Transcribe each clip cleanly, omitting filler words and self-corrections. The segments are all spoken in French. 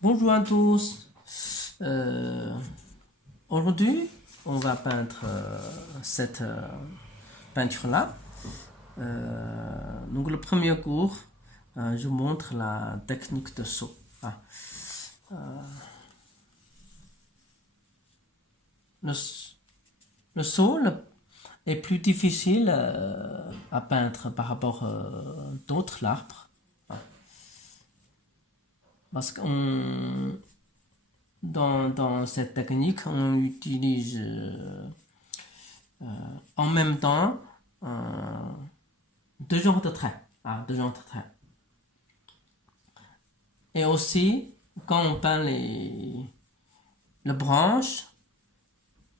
Bonjour à tous. Aujourd'hui, on va peindre cette peinture-là. Donc le premier cours, je montre la technique de saut. Le, le saut est plus difficile à peindre par rapport à d'autres arbres. Parce que dans cette technique, on utilise en même temps deux genres de traits. Deux genres de traits. Et aussi, quand on peint les branches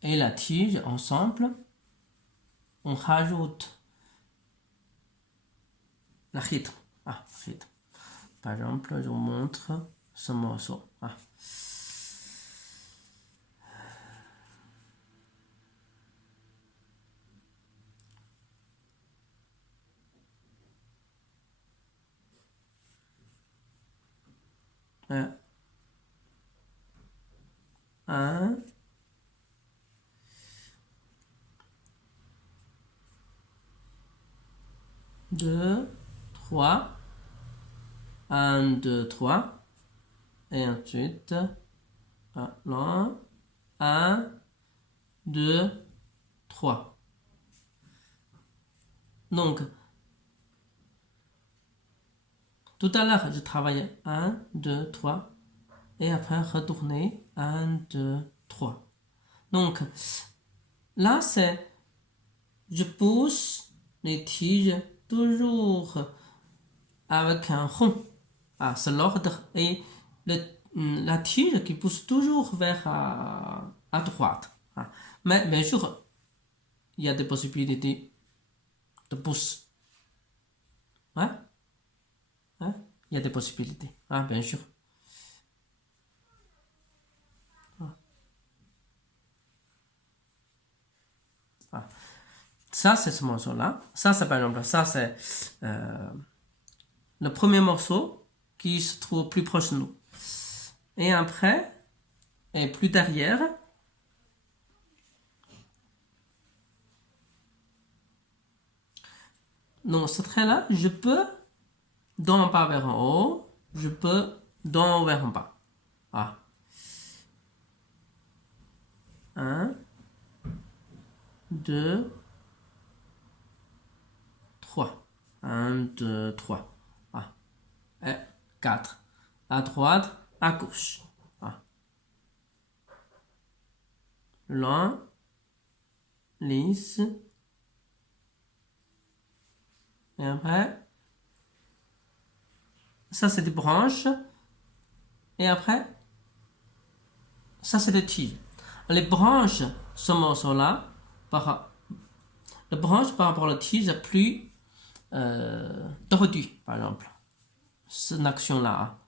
et la tige ensemble, on rajoute le rythme. Rythme. Par exemple, je vous montre ce morceau. Un, deux, trois. Un, deux, trois. Et ensuite, là, un, deux, trois. Donc, tout à l'heure, je travaillais 1, 2, 3. Et après, retourner 1, 2, 3. Donc, là, c'est je pousse les tiges toujours avec un rond. C'est l'ordre. Et la tige qui pousse toujours vers à droite. Mais bien sûr, il y a des possibilités de pouce. Ouais? Il y a des possibilités. Bien sûr. Ça, c'est ce morceau-là. Ça, c'est par exemple, ça, c'est le premier morceau qui se trouve plus proche de nous. Et après, et plus derrière, donc ce trait-là, je peux d'en bas vers en haut, je peux d'en haut vers en bas. 1, 2, 3. 1, 2, 3. Et 4. À droite, à gauche. Long, lisse. Et après, ça c'est des branches. Et après, ça c'est des tiges. Les branches, ce morceau-là, les branches par rapport à la tige est plus tordue, par exemple. Cette action-là.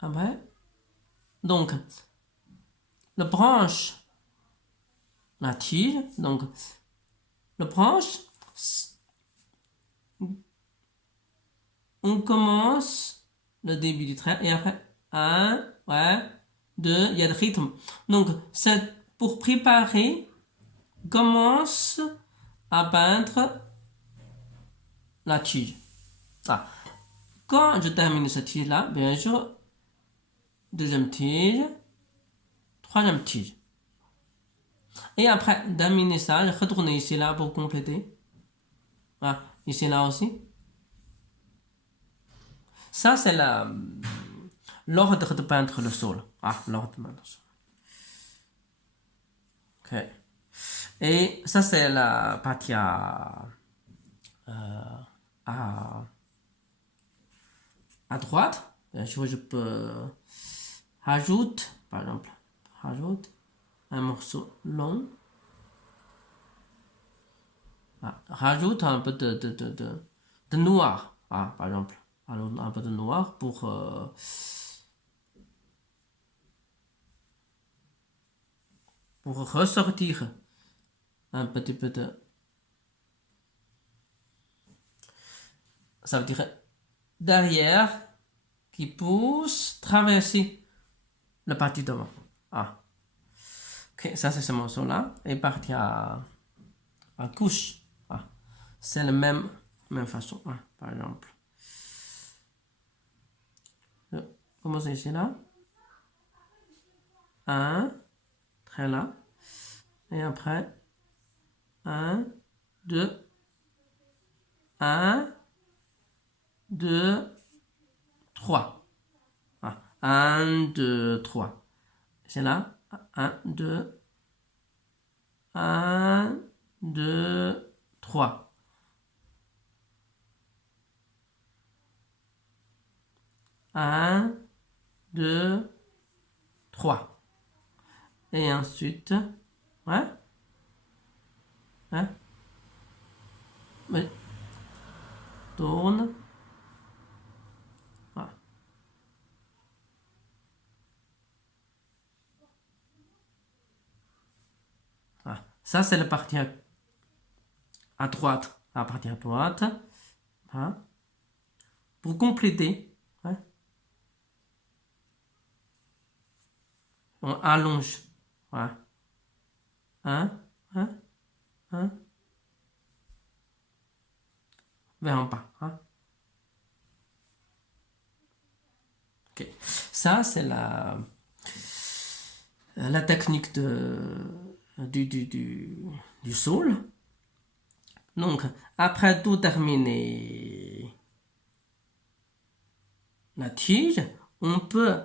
Après, donc, la branche, la tige, donc, la branche, on commence le début du trait et après, 1, 2, il y a le rythme. Donc, c'est pour préparer, commence à peindre la tige. Quand je termine cette tige-là, bien sûr, deuxième tige, troisième tige. Et après, terminer ça, je retourne ici là pour compléter. Ici là aussi. Ça, c'est l'ordre de peindre le sol. L'ordre de peindre le sol. Ok. Et ça, c'est la partie à droite. Bien sûr, je peux rajouter, par exemple, rajoute un morceau long. Rajoute un peu de noir. Par exemple, un peu de noir pour ressortir un petit peu de. Ça veut dire derrière qui pousse traverser la partie devant. Ah. Ok, ça c'est ce morceau-là. Et partie à gauche. Ah. C'est la même façon. Ah, par exemple. Commencez ici là. 1, très là. Et après, 1, 2, 1, 2, 3. Ah, 1, 2, 3. C'est là. 1, 2, 1, 2, 3. 1, 2, 3. Et ensuite, ouais, hein, mais, tourne, voilà. Voilà. Ça c'est la partie à droite, la partie à droite, hein. Pour compléter, hein, on allonge, voilà. 1, 1, 1, vers en bas, hein. Ok. Ça c'est la technique du sol. Donc, après tout terminer la tige, on peut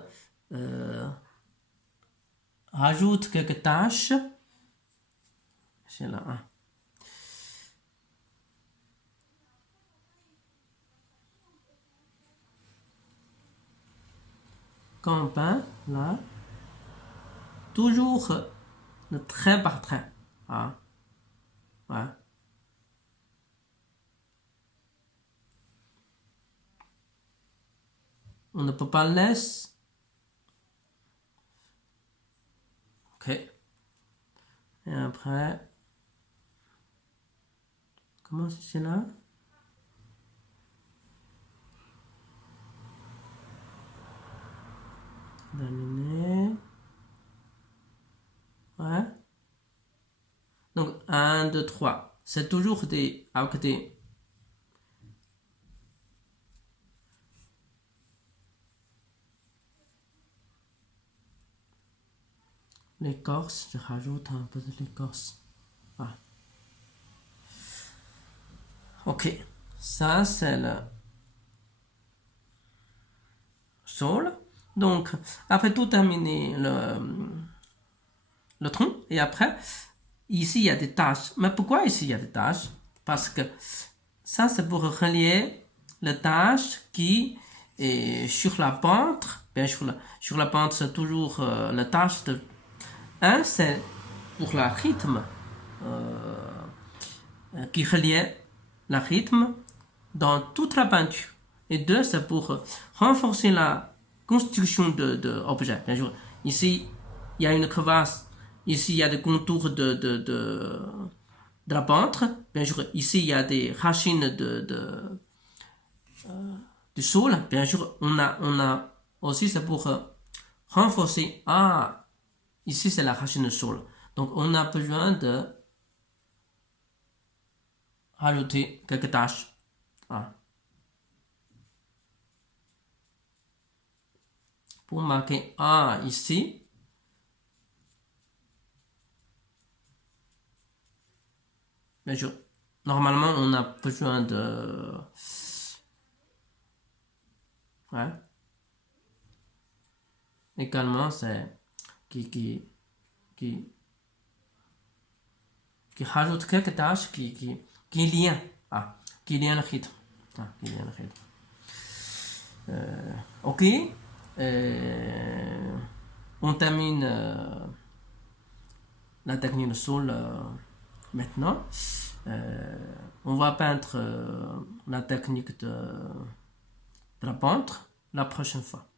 rajouter quelques tâches. C'est là. Hein. Comme on peint, là. Toujours le trait par trait. Ah. Ouais. On ne peut pas laisser. Ok. Et après, comment c'est là? Terminé. Ouais. Donc, 1, 2, 3. C'est toujours avec des l'écorce. Je rajoute un peu de l'écorce. Voilà. Ok. Ça, c'est le sol. Donc, après tout terminer le tronc, et après, ici, il y a des taches. Mais pourquoi ici, il y a des taches? Parce que ça, c'est pour relier les taches qui est sur la pente. Bien sûr, sur la pente, c'est toujours la tâche de 1, c'est pour le rythme qui relie le rythme dans toute la peinture. Et 2, c'est pour renforcer la construction de objets. Bien sûr, ici, il y a une crevasse. Ici, il y a des contours de la pente. Bien sûr, ici, il y a des racines du sol. Bien sûr, on a aussi, c'est pour renforcer. Ah, ici, c'est la racine du sol. Donc, on a besoin de rajouter quelques tâches. Ah. Pour marquer A ici. Bien sûr, normalement, on a besoin de... Ouais. Également, c'est qui rajoute quelques tâches qui lient. Ah, qui lient le rythme. Ah, qui lient le rythme. Ok. On termine la technique de sol maintenant. On va peindre la technique de la peintre la prochaine fois.